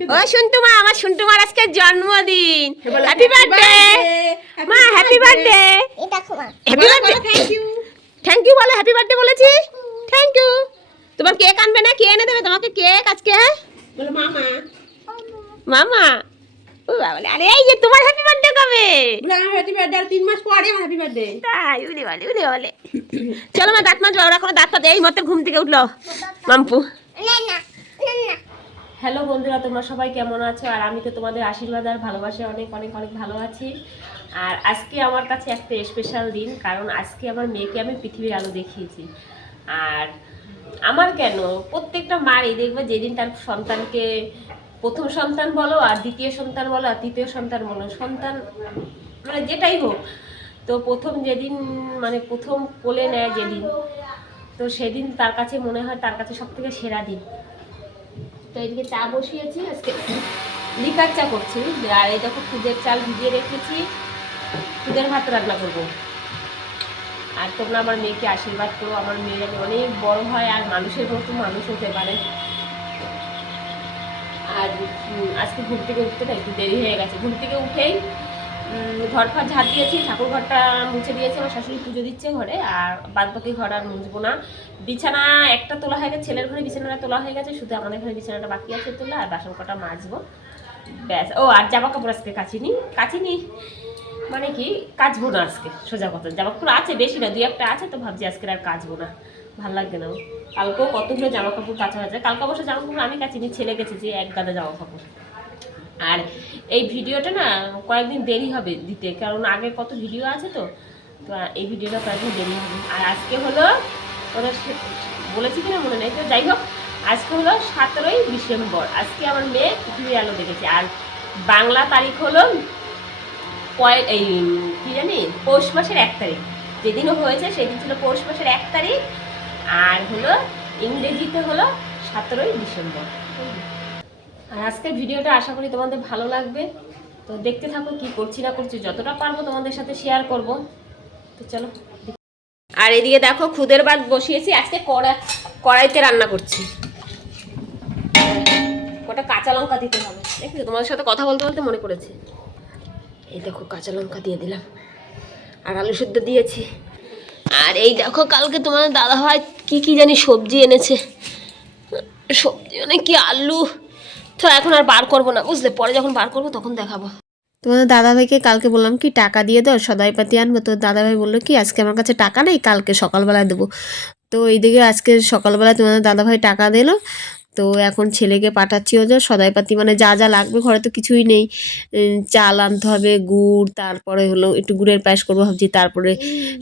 ও শুনটু মা আমার শুনটু মার আজকে জন্মদিন। হ্যাপি বার্থডে মা happy birthday happy birthday thank you thank you বলো হ্যাপি বার্থডে বলেছি? থ্যাংক ইউ তোমার কেক আনবে না? কে এনে দেবে? তোমাকে কেক আজকে? বলো মামা। মামা? ও বাবা আরে এই যে তোমার হ্যাপি বার্থডে কবে? হ্যাপি বার্থডে আর তিন মাস পরে আমার হ্যাপি বার্থডে তাই উলি বলে উলি বলে। চলো মা দাঁত মাছ ওরা কোনো দাঁত পাতে এই মতো ঘুম থেকে উঠল। মাম্পু। হ্যালো বন্ধুরা, তোমরা সবাই কেমন আছো? আর আমি তো তোমাদের আশীর্বাদ আর ভালোবাসে অনেক অনেক অনেক ভালো আছি। আর আজকে আমার কাছে একটা স্পেশাল দিন, কারণ আজকে আমার মেয়েকে আমি পৃথিবীর আলো দেখিয়েছি। আর আমার কেন? প্রত্যেকটা মারই দেখবে যেদিন তার সন্তানকে প্রথম সন্তান বলো, আর দ্বিতীয় সন্তান বলো, আর তৃতীয় সন্তান বলো, সন্তান মানে যেটাই হোক। তো প্রথম যেদিন মানে প্রথম কোলে নেয় যেদিন, তো সেদিন তার কাছে মনে হয় তার কাছে সব থেকে সেরা দিন। তো এদিকে চা বসিয়েছি, আজকে লিকার চা করছি, আর এই দেখো খুদের চাল ভিজিয়ে রেখেছি, খুদের ভাত রান্না করব। আর তোমরা আমার মেয়েকে আশীর্বাদ করো, আমার মেয়ে অনেক বড় হয়, আর মানুষের মতো মানুষ হতে পারে। আর আজকে ঘুম থেকে উঠতে না একটু দেরি হয়ে গেছে। ঘুম থেকে উঠেই ঘর ফর ঝাড় দিয়েছি, ঠাকুর ঘরটা মুছে দিয়েছে, আমার শাশুড়ি পুজো দিচ্ছে ঘরে, আর বাদ বাকি ঘর আর মুছবো না। বিছানা, একটা তোলা হয়ে গেছে, ছেলের ঘরে বিছানাটা তোলা হয়ে গেছে, শুধু আমাদের ঘরে বিছানাটা বাকি আছে তোলা, আর বাসন কটা মাজবো। ব্যাস, ও, আর জামা কাপড় আজকে কাচিনি কাচিনি মানে কি, কাচবো না আজকে, সোজা কথা। জামা কাপড় আছে, বেশি না, দুই একটা আছে, তো ভাবছি আজকে আর কাচবো না, ভালো লাগবে না। কালকেও কতগুলো জামা কাপড় কাচা হয়েছে, কালকে অবশ্য জামা কাপড় আমি কাচিনি, ছেলে গেছে যে এক গাদা জামা কাপড় আর এই ভিডিওটা না কয়েকদিন দেরি হবে দিতে, কারণ আগে কত ভিডিও আছে তো তো এই ভিডিওটা কয়েকদিন দেরি হবে। আর আজকে হলো ওদের বলেছি কিনা মনে নেই, তো যাই হোক, আজকে হলো সতেরোই ডিসেম্বর, আজকে আমার মেয়ে পৃথিবীর আলো দেখেছে। আর বাংলা তারিখ হলো কয় এই কি জানি, পৌষ মাসের এক তারিখ, যেদিনও হয়েছে সেদিন ছিল পৌষ মাসের এক তারিখ, আর হলো ইংরেজিতে হলো সতেরোই ডিসেম্বর। আর আজকের ভিডিওটা আশা করি তোমাদের ভালো লাগবে। তো দেখতে থাকো কি করছি না করছি, যতটা পারব তোমাদের সাথে শেয়ার করব। তো চলো আর এদিকে দেখো, খুদের বাদ বসিয়েছি, আজকে কড়া কড়াইতে রান্না করছি। কটা কাঁচা লঙ্কা দিতে হবে। দেখছ, তোমাদের সাথে কথা বলতে বলতে মনে পড়েছে। এই দেখো, কাঁচা লঙ্কা দিয়ে দিলাম। আর আলু সেদ্ধ দিয়েছি। আর এই দেখো, কালকে তোমাদের দাদা ভাই কি কি জানি সবজি এনেছে। সবজি মানে কি আলু তো এখন আর বার করব না। বুঝলে? পরে যখন বার করব তখন দেখাবো। তোমাদের দাদাভাইকে কালকে বললাম কি, টাকা দিয়ে দাও, সদাই পাতি আনব। তো দাদাভাই বলল কি, আজকে আমার কাছে টাকা নেই, কালকে সকালবেলায় দেবো। তো এইদিকে আজকে সকালবেলায় তোমাদের দাদাভাই টাকা দিলো তো এখন ছেলেকে পাঠাচ্ছি ও যে, সদাই পাতি মানে যা যা লাগবে, ঘরে তো কিছুই নেই। চাল আনতে হবে, গুড়, তারপরে হলো একটু গুড়ের পায়েস করব ভাবছি, তারপরে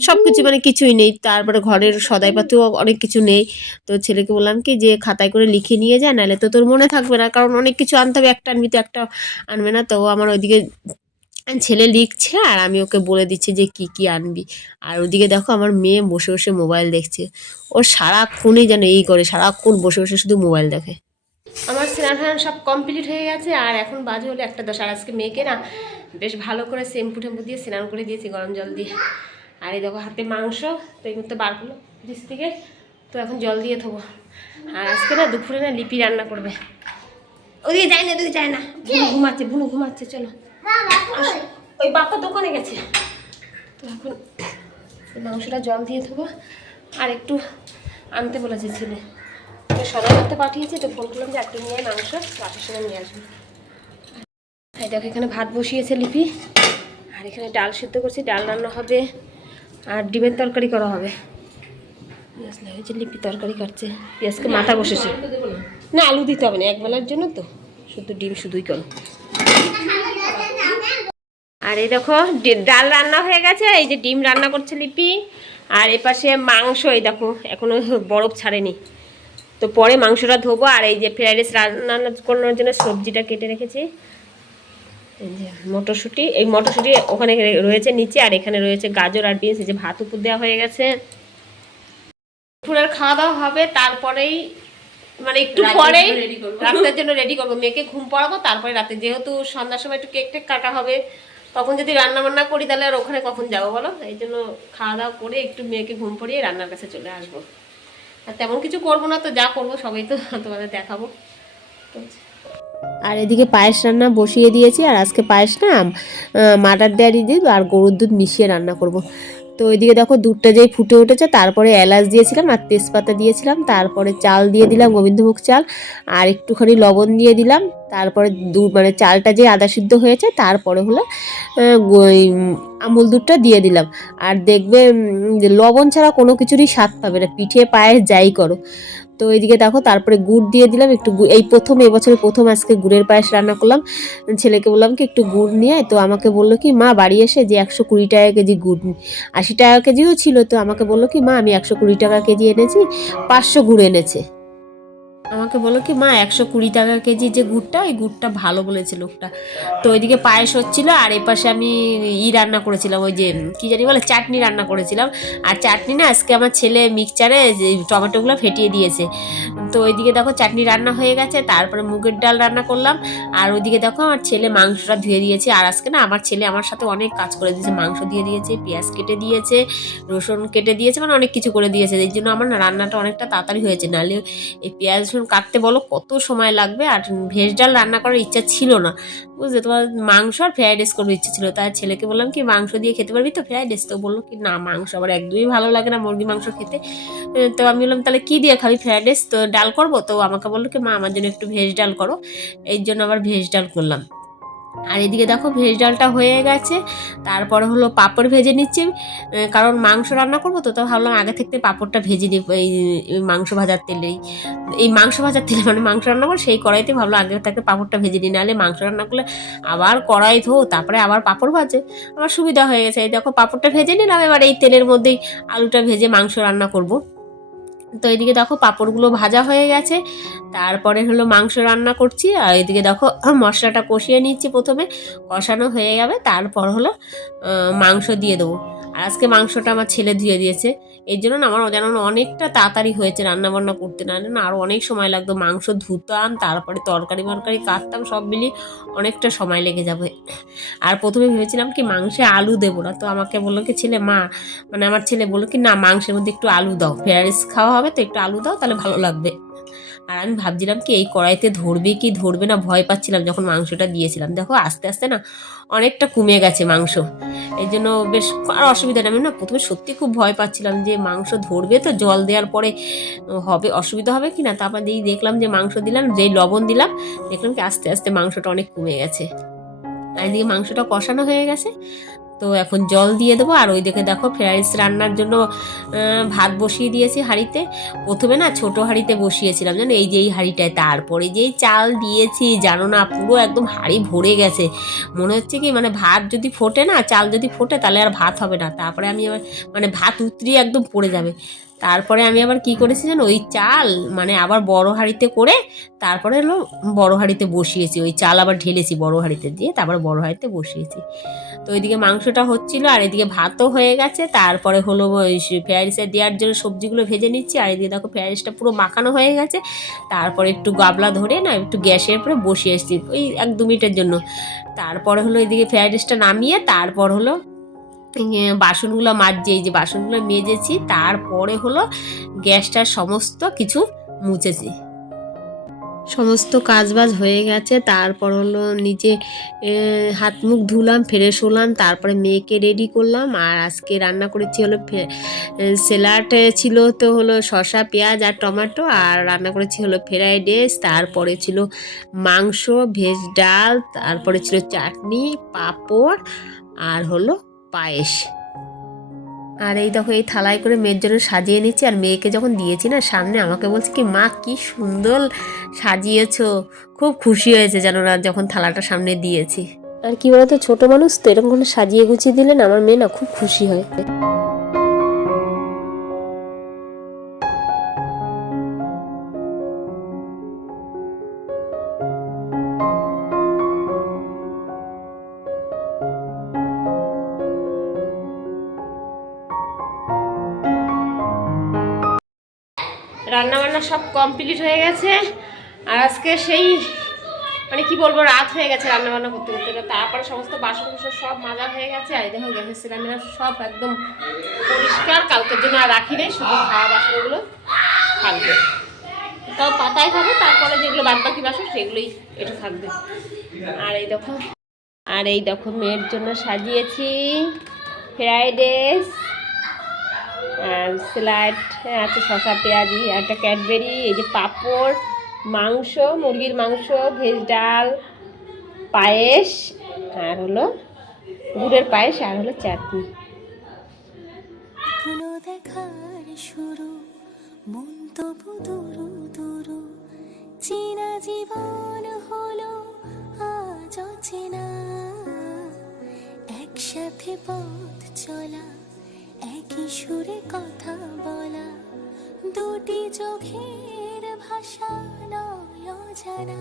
সব কিছু মানে কিছুই নেই। তারপরে ঘরের সদাই পাতিও অনেক কিছু নেই। তো ছেলেকে বললাম কি, যে খাতায় করে লিখে নিয়ে যায় নাহলে তো তোর মনে থাকবে না, কারণ অনেক কিছু আনতে হবে, একটা আনবি তো একটা আনবে না। তো আমার ওইদিকে ছেলে লিখছে আর আমি ওকে বলে দিচ্ছি যে কি কি আনবি। আর ওদিকে দেখো আমার মেয়ে বসে বসে মোবাইল দেখছে। ও সারাক্ষণই যেন এই করে, সারাক্ষণ বসে বসে শুধু মোবাইল দেখে। আমার স্নান টান সব কমপ্লিট হয়ে গেছে আর এখন বাজে হলো একটা দশ, আর আজকে মেয়েকে না বেশ ভালো করে শ্যাম্পু টেম্পু দিয়ে স্নান করে দিয়েছি গরম জল দিয়ে। আর এই দেখো হাতে মাংস, তো এই মুহূর্তে বার করল ফ্রিজ থেকে, তো এখন জল দিয়ে থবো আর আজকে না দুপুরে না লিপি রান্না করবে। ওদিকে যায় না, ওদিকে যায় না। ঘুমাচ্ছে বুনু ঘুমাচ্ছে, চলো। ওই বাপ্পা দোকানে গেছে। তো এখন মাংসটা জল দিয়ে থবো আর একটু আনতে বলেছে ছেলে। তো সবাই করতে পাঠিয়েছে তো ফোন করলাম যে একটু নিয়ে মাংস বাসার সময় নিয়ে আসবে। এই দেখো এখানে ভাত বসিয়েছে লিপি। আর এখানে ডাল সিদ্ধ করছি ডাল রান্না হবে। আর ডিমের তরকারি করা হবে। যে লিপি তরকারি কাটছে। পেঁয়াজকে মাথা বসেছে। না আলু দিতে হবে না একবেলার জন্য তো। শুধু ডিম শুধুই করো আর এই দেখো ডাল রান্না হয়ে গেছে এই যে ডিম রান্না করছে লিপি। আর এপাশে মাংস এই দেখো এখনও বরফ ছাড়েনি। তো পরে মাংসটা ধোবো আর এই যে ফ্রাইড রাইস রান্না করানোর জন্য সবজিটা কেটে রেখেছি। মটরশুঁটি এই মটরশুঁটি ওখানে রয়েছে নিচে আর এখানে রয়েছে গাজর আর বিনস এই যে ভাত উপর দেওয়া হয়ে গেছে। দুপুরের খাওয়া দাওয়া হবে তারপরেই মানে একটু পরেই রাতের জন্য রেডি করব। মেয়েকে ঘুম পড়াবো তারপরে রাতে যেহেতু সন্ধ্যার সময় একটু কেক টেক কাটা হবে তখন যদি রান্না বান্না করি, তাহলে আর ওখানে কখন যাব বলো? এই জন্য খাওয়া দাওয়া করে একটু মেয়েকে ঘুম পড়িয়ে রান্নার কাছে চলে আসব। আর তেমন কিছু করব না তো, যা করব সবাই তো তোমাদের দেখাবো। আর এদিকে পায়েস রান্না বসিয়ে দিয়েছি, আর আজকে পায়েস না মাটার ডেয়ারি দিয়ে আর গরুর দুধ মিশিয়ে রান্না করব। তো ওইদিকে দেখো দুধটা যেই ফুটে উঠেছে, তারপরে এলাচ দিয়েছিলাম আর তেজপাতা দিয়েছিলাম, তারপরে চাল দিয়ে দিলাম, গোবিন্দভোগ চাল, আর একটুখানি লবণ দিয়ে দিলাম। তারপরে দু মানে চালটা যে আদা সিদ্ধ হয়েছে তারপরে হলো উম, আমুল দুধটা দিয়ে দিলাম। আর দেখবে লবণ ছাড়া কোনো কিছুরই স্বাদ পাবে না। পিঠে পায়েস যাই করো। তো এইদিকে দেখো তারপরে গুড় দিয়ে দিলাম একটু এই প্রথম এবছরে প্রথম আজকে গুড়ের পায়েস রান্না করলাম। ছেলেকে বললাম কি একটু গুড় নিয়ে তো আমাকে বলল কি মা বাড়ি এসে যে একশো কুড়ি টাকা কেজি গুড় আশি টাকা কেজিও ছিল। তো আমাকে বলল কি মা আমি একশো কুড়ি টাকা কেজি এনেছি পাঁচশো গুড় এনেছে। আমাকে বলো কি, মা, একশো কুড়ি টাকা কেজি যে গুড়টা, ওই গুড়টা ভালো বলেছে লোকটা। তো ওইদিকে পায়েস হচ্ছিল, আর এই পাশে আমি ই রান্না করেছিলাম, ওই যে কী জানি বলে, চাটনি রান্না করেছিলাম। আর চাটনি না, আজকে আমার ছেলে মিক্সচারে টমেটোগুলো ফেটিয়ে দিয়েছে। তো ওইদিকে দেখো, চাটনি রান্না হয়ে গেছে, তারপরে মুগের ডাল রান্না করলাম। আর ওইদিকে দেখো, আমার ছেলে মাংসটা ধুয়ে দিয়েছে। আর আজকে না, আমার ছেলে আমার সাথে অনেক কাজ করে দিয়েছে, মাংস দিয়ে দিয়েছে, পেঁয়াজ কেটে দিয়েছে, রসুন কেটে দিয়েছে মানে অনেক কিছু করে দিয়েছে। এই জন্য আমার না রান্নাটা অনেকটা তাড়াতাড়ি হয়েছে। নাহলে এই পেঁয়াজ রসুন কাটতে বলো, কত সময় লাগবে? আর ভেজ ডাল রান্না করার ইচ্ছা ছিল না। বুঝলে, তোমার মাংস আর ফ্রাইড রাইস করবার ইচ্ছা ছিল। তাই ছেলেকে বললাম, কি মাংস দিয়ে খেতে পারবি তো? ফ্রাইড রাইস তো বলল কি, না, মাংস আবার একদমই ভালো লাগে না মুরগি মাংস খেতে। তো আমি বললাম, তাহলে কী দিয়ে খাবি? ফ্রাইড রাইস তো ডাল করব? তো আমাকে বলল কি, মা, আমার জন্য একটু ভেজ ডাল করো। এই জন্য আবার ভেজ ডাল করলাম। আর এদিকে দেখো ভেজ ডালটা হয়ে গেছে। তারপরে হলো পাঁপড় ভেজে নিচ্ছি। কারণ মাংস রান্না করব তো তো ভাবলাম আগে থেকে পাঁপড়টা ভেজে নিই এই মাংস ভাজার তেলেই। এই মাংস ভাজার তেলে মানে মাংস রান্না করে সেই কড়াইতে ভাবলাম আগে থেকে পাঁপড়টা ভেজে নিই, নাহলে মাংস রান্না করলে আবার কড়াই ধো, তারপরে আবার পাঁপড় ভাজে। আমার সুবিধা হয়ে গেছে, এই দেখো পাঁপড়টা ভেজে নিলাম, এবার এই তেলের মধ্যেই আলুটা ভেজে মাংস রান্না করব। তো এদিকে দেখো পাঁপড়গুলো ভাজা হয়ে গেছে। তারপরে হলো মাংস রান্না করছি। আর এদিকে দেখো মশলাটা কষিয়ে নিচ্ছি প্রথমে। কষানো হয়ে যাবে। তারপর হলো মাংস দিয়ে দেবো। আর আজকে মাংসটা আমার ছেলে ধুয়ে দিয়েছে। এই জন্য আমার যেন অনেকটা তাড়াতাড়ি হয়েছে রান্না বান্না করতে। না আরও অনেক সময় লাগতো। মাংস ধুতাম, তারপরে তরকারি, মরকারি কাটতাম, সব মিলিয়ে অনেকটা সময় লেগে যাবে। আর প্রথমে ভেবেছিলাম কি মাংসে আলু দেবো না। তো আমাকে বলল কি, ছেলে, মা মানে আমার ছেলে বলল কি, না, মাংসের মধ্যে একটু আলু দাও। ফ্রাইড রাইস খাওয়া হবে, তো একটু আলু দাও, তাহলে ভালো লাগবে। আর আমি ভাবছিলাম কি, এই কড়াইতে ধরবে কি, ধরবে না, ভয় পাচ্ছিলাম যখন মাংসটা দিয়েছিলাম। দেখো, আস্তে আস্তে না অনেকটা কমে গেছে মাংস। এই জন্য বেশ আর অসুবিধা নেই। আমি না প্রথমে সত্যি খুব ভয় পাচ্ছিলাম যে মাংস ধরবে তো, জল দেওয়ার পরে হবে, অসুবিধা হবে কি না তারপর যেই দেখলাম যে মাংস দিলাম যেই লবণ দিলাম, দেখলাম কি আস্তে আস্তে মাংসটা অনেক কমে গেছে। আর এদিকে মাংসটা কষানো হয়ে গেছে। তো এখন জল দিয়ে দেবো। আর ওই দেখে দেখো ফ্রাইড রাইস রান্নার জন্য ভাত বসিয়ে দিয়েছি হাঁড়িতে। প্রথমে না ছোট হাঁড়িতে বসিয়েছিলাম জানো? এই যে এই হাঁড়িটায়। তারপরে যেই চাল দিয়েছি, জানো না, পুরো একদম হাঁড়ি ভরে গেছে। মনে হচ্ছে কি মানে ভাত যদি ফোটে না, চাল যদি ফোটে, তাহলে আর ভাত হবে না। তারপরে আমি মানে ভাত উতরিয়ে একদম পড়ে যাবে। তারপরে আমি আবার কি করেছি জানো? ওই চাল মানে আবার বড় হাঁড়িতে করে তারপরে হলো বড় হাঁড়িতে বসিয়েছি। ওই চাল আবার ঢেলেছি বড় হাঁড়িতে দিয়ে, তারপর বড় হাঁড়িতে বসিয়েছি। তো ওইদিকে মাংসটা হচ্ছিল, আর এদিকে ভাতও হয়ে গেছে। তারপরে হলো ওই ফ্রাইড রাইসে দেওয়ার জন্য সবজিগুলো ভেজে নিচ্ছি। আর এদিকে দেখো ফ্রাইড রাইসটা পুরো মাখানো হয়ে গেছে। তারপরে একটু গাবলা ধরে না, একটু গ্যাসের উপরে বসিয়ে এসেছি ওই এক দু মিনিটের জন্য। তারপরে হলো এদিকে ফ্রাইড রাইসটা নামিয়ে, তারপর হলো বাসনগুলো মাজছি, এই যে বাসনগুলো মেজেছি, তারপরে হলো গ্যাসটার সমস্ত কিছু মুছেছি। সমস্ত কাজবাজ হয়ে গেছে, তারপর হলো নিজে হাত মুখ ধুলাম, ফ্রেশ হলাম, তারপরে মেয়েকে রেডি করলাম, আর আজকে রান্না করেছি হলো স্যালাড ছিল তো হলো শসা, পেঁয়াজ আর টমেটো, আর রান্না করেছি হলো ফ্রাইড রাইস তারপরে ছিল মাংস ভেজ ডাল, তারপরে ছিল চাটনি, পাঁপড়, আর হলো পায়েস। আর এই দেখো, এই থালায় করে মেয়ের জন্য সাজিয়ে নিচ্ছি, আর মেয়েকে যখন দিয়েছি না সামনে, আমাকে বলছে কি, মা, কি সুন্দর সাজিয়েছ। খুব খুশি হয়েছে যেন না যখন থালাটা সামনে দিয়েছি। আর কি বলতো, ছোট মানুষ তো এরকম কোনো সাজিয়ে গুছিয়ে দিলেন আমার মেয়ে না খুব খুশি হয়। রান্না বান্না সব কমপ্লিট হয়ে গেছে। আর আজকে সেই মানে কি বলব, রাত হয়ে গেছে রান্না বান্না করতে। করতে তারপরে সমস্ত বাসন কুসন সব মাজা হয়ে গেছে। আর দেখো, গ্যাসের সিলিন্ডার সব একদম পরিষ্কার। কালকের জন্য আর রাখি নেই, শুধু খাওয়া বাসনগুলো থাকবে। তাও পাতায় খাব তারপরে যেগুলো বাদ বাকি বাসো সেগুলোই এটা থাকবে। আর এই দেখো, আর এই দেখো, মেয়ের জন্য সাজিয়েছি ফ্রাইড রাইস। স্যালাড আছে শশা পেঁয়াজি, একটা ক্যাডবেরি, এই যে পাঁপড়, মাংস, মুরগির মাংস, ভেজ ডাল, পায়েস, আর হলো গুড়ের পায়েস, আর হলো চাটনি। দেখার শুরু, মন তবু দুরু দুরু, চেনা জীবন হলো আজ চেনা একসাথে পথ চলা সুরে কথা বলা দুটি চোখের ভাষা নয় জানা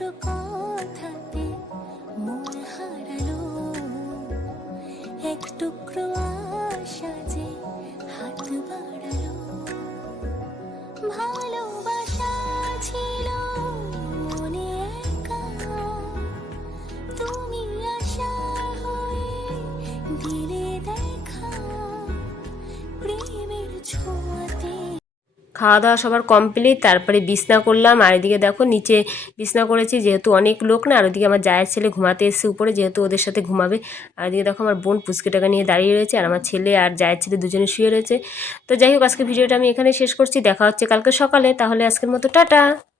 এক খাওয়া দাওয়া সবার কমপ্লিট তারপরে বিছনা করলাম, আর এদিকে দেখো নিচে বিছনা করেছি, যেহেতু অনেক লোক না, আর ওদিকে আমার জায়ের ছেলে ঘুমাতে এসেছে উপরে, যেহেতু ওদের সাথে ঘুমাবে। আর এদিকে দেখো আমার বোন পুচকেটাকে নিয়ে দাঁড়িয়ে রয়েছে, আর আমার ছেলে আর জায়ের ছেলে দুজনে শুয়ে রয়েছে। তো যাই হোক আজকে ভিডিওটা আমি এখানে শেষ করছি, দেখা হচ্ছে কালকে সকালে, তাহলে আজকের মতো টাটা।